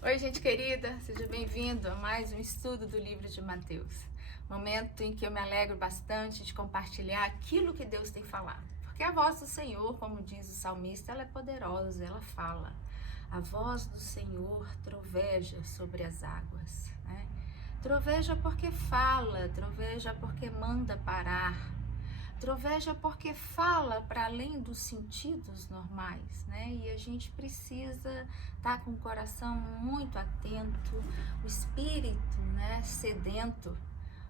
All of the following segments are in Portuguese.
Oi, gente querida, seja bem-vindo a mais um estudo do livro de Mateus. Momento em que eu me alegro bastante de compartilhar aquilo que Deus tem falado. Porque a voz do Senhor, como diz o salmista, ela é poderosa, ela fala. A voz do Senhor troveja sobre as águas, né? Troveja porque fala, troveja porque manda parar. Troveja porque fala para além dos sentidos normais, né? E a gente precisa estar com o coração muito atento, o espírito, né, sedento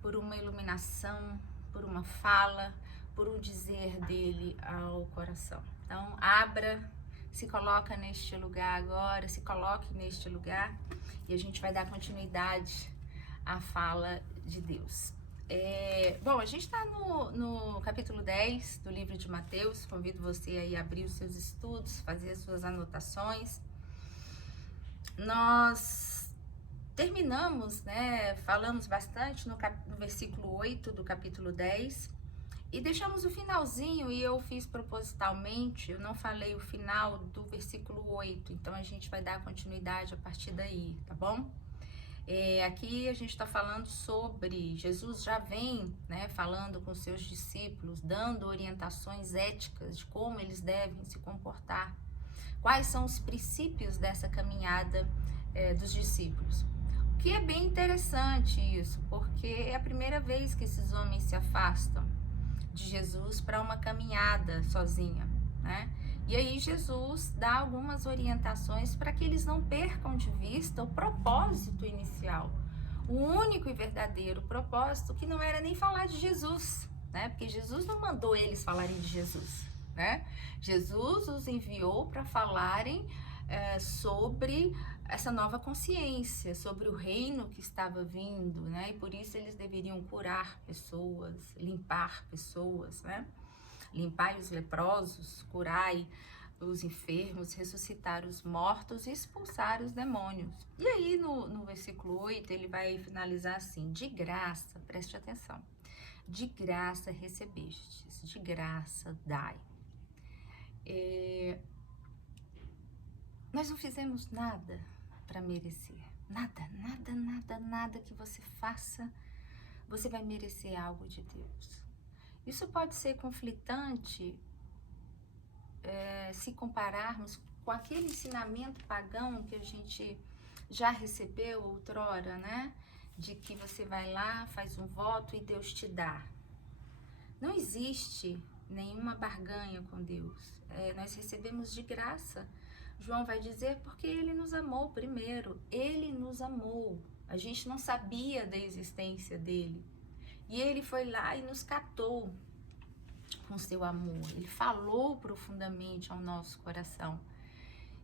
por uma iluminação, por uma fala, por um dizer dele ao coração. Então, abra, se coloca neste lugar agora, se coloque neste lugar e a gente vai dar continuidade à fala de Deus. Bom, a gente está no capítulo 10 do livro de Mateus. Convido você aí a abrir os seus estudos, fazer as suas anotações. Nós terminamos, né, falamos bastante no versículo 8 do capítulo 10 e deixamos o finalzinho, e eu fiz propositalmente, eu não falei o final do versículo 8, então a gente vai dar continuidade a partir daí, tá bom? Aqui a gente está falando sobre Jesus já vem, né, falando com seus discípulos, dando orientações éticas de como eles devem se comportar. Quais são os princípios dessa caminhada dos discípulos? O que é bem interessante isso, porque é a primeira vez que esses homens se afastam de Jesus para uma caminhada sozinha, né? E aí Jesus dá algumas orientações para que eles não percam de vista o propósito inicial, o único e verdadeiro propósito, que não era nem falar de Jesus, né? Porque Jesus não mandou eles falarem de Jesus, né? Jesus os enviou para falarem sobre essa nova consciência, sobre o reino que estava vindo, né? E por isso eles deveriam curar pessoas, limpar pessoas, né? Limpai os leprosos, curai os enfermos, ressuscitar os mortos e expulsar os demônios. E aí no versículo 8 ele vai finalizar assim: de graça, preste atenção, de graça recebestes, de graça dai. Nós não fizemos nada para merecer. Nada, nada, nada, nada que você faça, você vai merecer algo de Deus. Isso pode ser conflitante se compararmos com aquele ensinamento pagão que a gente já recebeu outrora, né? De que você vai lá, faz um voto e Deus te dá. Não existe nenhuma barganha com Deus. Nós recebemos de graça. João vai dizer porque ele nos amou primeiro. Ele nos amou. A gente não sabia da existência dele. E ele foi lá e nos catou com seu amor. Ele falou profundamente ao nosso coração.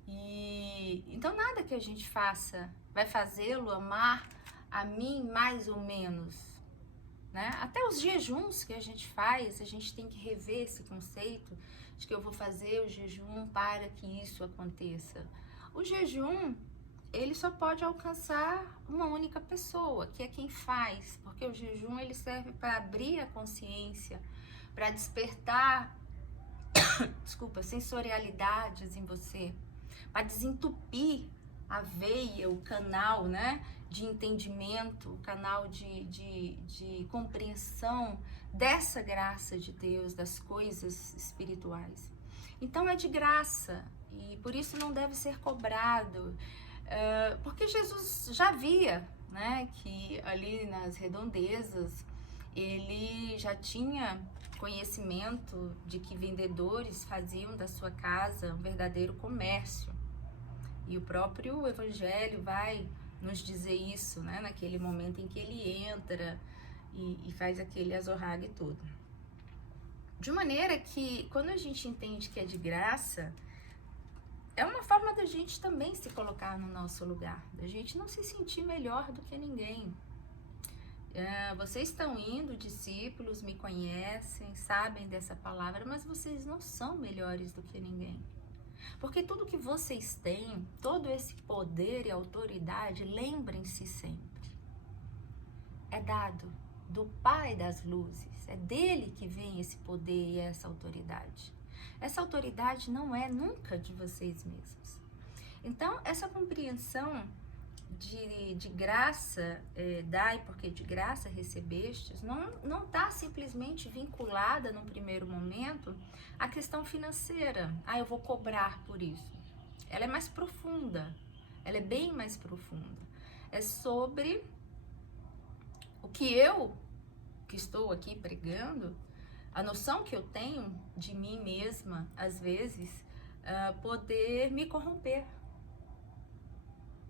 E então nada que a gente faça vai fazê-lo amar a mim mais ou menos, né? Até os jejuns que a gente faz, a gente tem que rever esse conceito de que eu vou fazer o jejum para que isso aconteça. O jejum, ele só pode alcançar uma única pessoa, que é quem faz, porque o jejum ele serve para abrir a consciência, para despertar, sensorialidades em você, para desentupir a veia, o canal, né, de entendimento, o canal de compreensão dessa graça de Deus, das coisas espirituais. Então é de graça e por isso não deve ser cobrado, porque Jesus já via, né, que ali nas redondezas ele já tinha conhecimento de que vendedores faziam da sua casa um verdadeiro comércio. E o próprio Evangelho vai nos dizer isso, né? Naquele momento em que ele entra e faz aquele azorrague todo. De maneira que, quando a gente entende que é de graça, é uma forma da gente também se colocar no nosso lugar, da gente não se sentir melhor do que ninguém. Vocês estão indo, discípulos, me conhecem, sabem dessa palavra, mas vocês não são melhores do que ninguém. Porque tudo que vocês têm, todo esse poder e autoridade, lembrem-se sempre, é dado do Pai das luzes. É dele que vem esse poder e essa autoridade. Essa autoridade não é nunca de vocês mesmos. Então, essa compreensão de graça, dai porque de graça recebestes, não está simplesmente vinculada num primeiro momento à questão financeira. Eu vou cobrar por isso. Ela é mais profunda, ela é bem mais profunda. É sobre o que eu, que estou aqui pregando, a noção que eu tenho de mim mesma, às vezes, poder me corromper.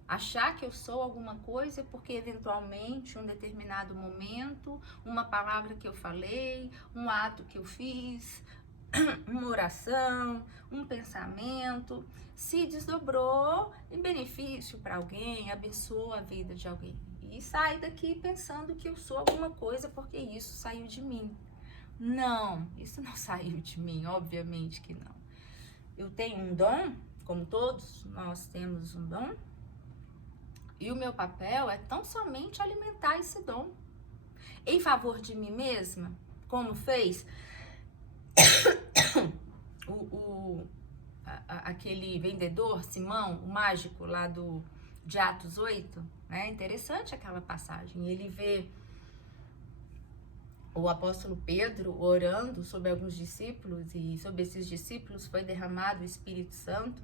Achar que eu sou alguma coisa porque eventualmente, em um determinado momento, uma palavra que eu falei, um ato que eu fiz, uma oração, um pensamento, se desdobrou em benefício para alguém, abençoou a vida de alguém. E sai daqui pensando que eu sou alguma coisa porque isso saiu de mim. Não, isso não saiu de mim, obviamente que não. Eu tenho um dom, como todos nós temos um dom, e o meu papel é tão somente alimentar esse dom. Em favor de mim mesma, como fez aquele vendedor, Simão, o mágico lá de Atos 8, né? Interessante aquela passagem. Ele vê o apóstolo Pedro orando sobre alguns discípulos, e sobre esses discípulos foi derramado o Espírito Santo,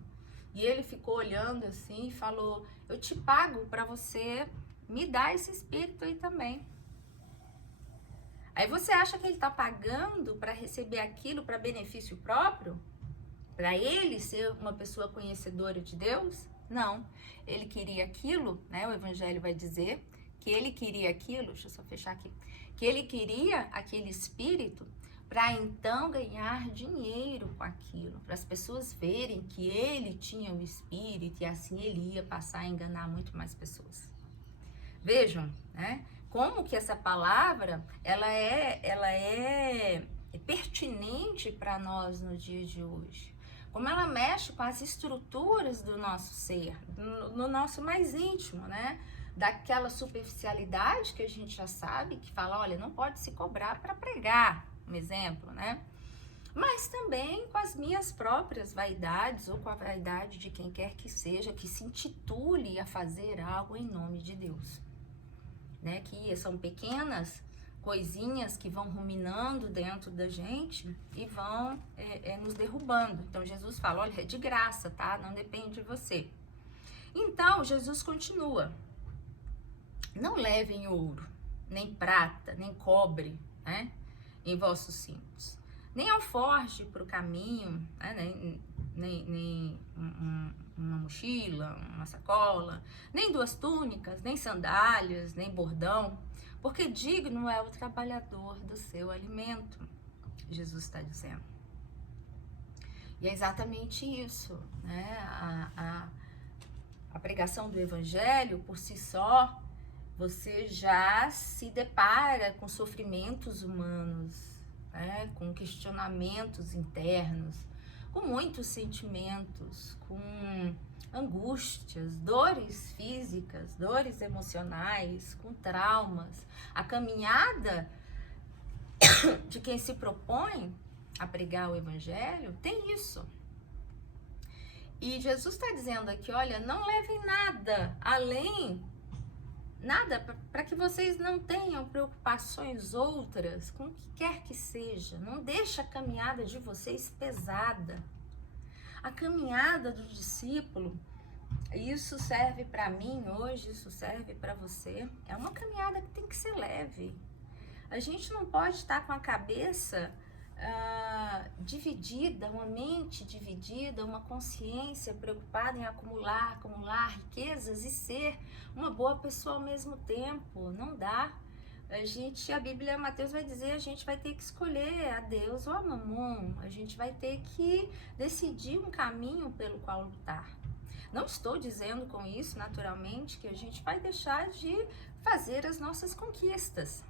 e ele ficou olhando assim e falou: eu te pago para você me dar esse Espírito aí também. Aí você acha que ele está pagando para receber aquilo para benefício próprio? Para ele ser uma pessoa conhecedora de Deus? Não. Ele queria aquilo, né? O Evangelho vai dizer que ele queria aquilo, deixa eu só fechar aqui, que ele queria aquele Espírito para então ganhar dinheiro com aquilo, para as pessoas verem que ele tinha o Espírito e assim ele ia passar a enganar muito mais pessoas. Vejam, né? Como que essa palavra ela é pertinente para nós no dia de hoje. Como ela mexe com as estruturas do nosso ser, no nosso mais íntimo, né? Daquela superficialidade que a gente já sabe, que fala, olha, não pode se cobrar para pregar, um exemplo, né? Mas também com as minhas próprias vaidades ou com a vaidade de quem quer que seja, que se intitule a fazer algo em nome de Deus, né? Que são pequenas coisinhas que vão ruminando dentro da gente e vão nos derrubando. Então Jesus fala, olha, é de graça, tá? Não depende de você. Então Jesus continua. Não levem ouro, nem prata, nem cobre, né, em vossos cintos, nem alforje para o caminho, né, nem uma mochila, uma sacola, nem 2 túnicas, nem sandálias, nem bordão, porque digno é o trabalhador do seu alimento, Jesus está dizendo. E é exatamente isso, né? A pregação do Evangelho, por si só, você já se depara com sofrimentos humanos, né? Com questionamentos internos, com muitos sentimentos, com angústias, dores físicas, dores emocionais, com traumas. A caminhada de quem se propõe a pregar o Evangelho tem isso. E Jesus está dizendo aqui, olha, não levem nada além, nada, para que vocês não tenham preocupações outras com o que quer que seja. Não deixa a caminhada de vocês pesada. A caminhada do discípulo, isso serve para mim hoje, isso serve para você, é uma caminhada que tem que ser leve. A gente não pode estar com a cabeça dividida, uma mente dividida, uma consciência preocupada em acumular riquezas e ser uma boa pessoa ao mesmo tempo. Não dá. A Bíblia, Mateus vai dizer, a gente vai ter que escolher a Deus ou a Mamon. A gente vai ter que decidir um caminho pelo qual lutar. Não estou dizendo com isso, naturalmente, que a gente vai deixar de fazer as nossas conquistas.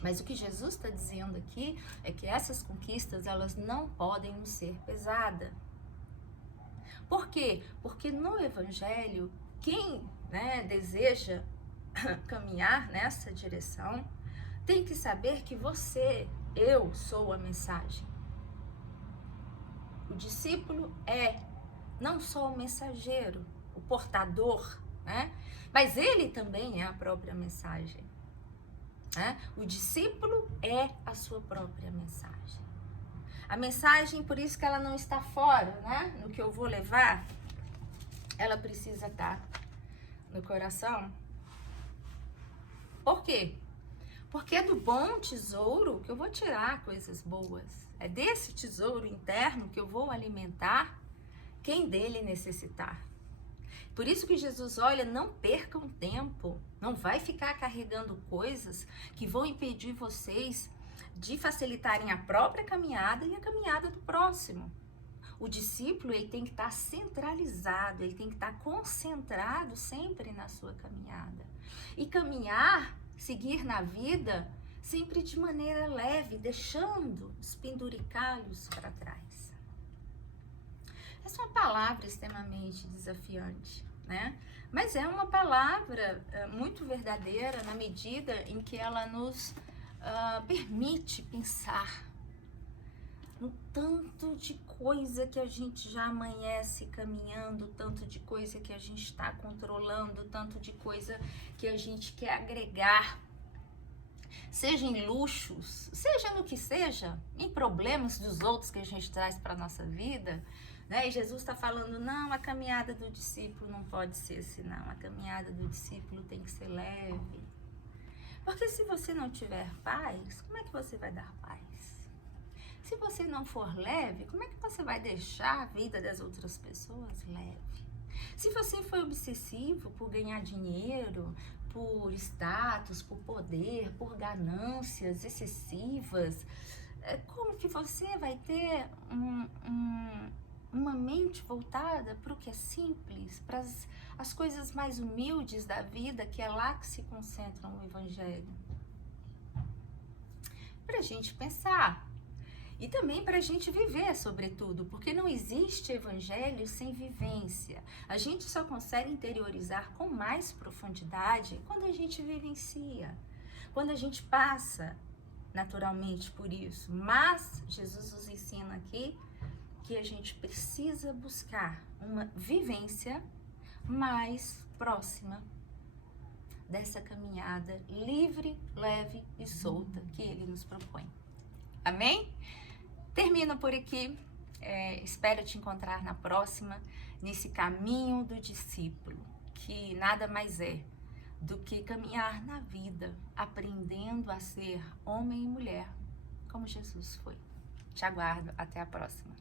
Mas o que Jesus está dizendo aqui é que essas conquistas, elas não podem nos ser pesadas. Por quê? Porque no Evangelho, quem, né, deseja caminhar nessa direção, tem que saber que eu sou a mensagem. O discípulo é não só o mensageiro, o portador né? Mas ele também é a própria mensagem, né? O discípulo é a sua própria mensagem. A mensagem, por isso que ela não está fora, né? No que eu vou levar, ela precisa estar no coração. Por quê? Porque é do bom tesouro que eu vou tirar coisas boas. É desse tesouro interno que eu vou alimentar quem dele necessitar. Por isso que Jesus, olha, não percam tempo. Não vai ficar carregando coisas que vão impedir vocês de facilitarem a própria caminhada e a caminhada do próximo. O discípulo, ele tem que estar centralizado, ele tem que estar concentrado sempre na sua caminhada. E caminhar, seguir na vida, sempre de maneira leve, deixando os penduricalhos para trás. Essa é uma palavra extremamente desafiante, né? Mas é uma palavra muito verdadeira na medida em que ela nos permite pensar no tanto de coisa que a gente já amanhece caminhando, tanto de coisa que a gente está controlando, tanto de coisa que a gente quer agregar, seja em luxos, seja no que seja, em problemas dos outros que a gente traz para a nossa vida, né? E Jesus está falando, não, a caminhada do discípulo não pode ser assim, não, a caminhada do discípulo tem que ser leve. Porque se você não tiver paz, como é que você vai dar paz? Se você não for leve, como é que você vai deixar a vida das outras pessoas leve? Se você for obsessivo por ganhar dinheiro, por status, por poder, por ganâncias excessivas, como que você vai ter uma mente voltada para o que é simples, para as coisas mais humildes da vida, que é lá que se concentra o Evangelho? Para a gente pensar. E também para a gente viver, sobretudo, porque não existe evangelho sem vivência. A gente só consegue interiorizar com mais profundidade quando a gente vivencia, quando a gente passa naturalmente por isso. Mas Jesus nos ensina aqui que a gente precisa buscar uma vivência mais próxima dessa caminhada livre, leve e solta que Ele nos propõe. Amém? Termino por aqui, espero te encontrar na próxima, nesse caminho do discípulo, que nada mais é do que caminhar na vida, aprendendo a ser homem e mulher, como Jesus foi. Te aguardo, até a próxima.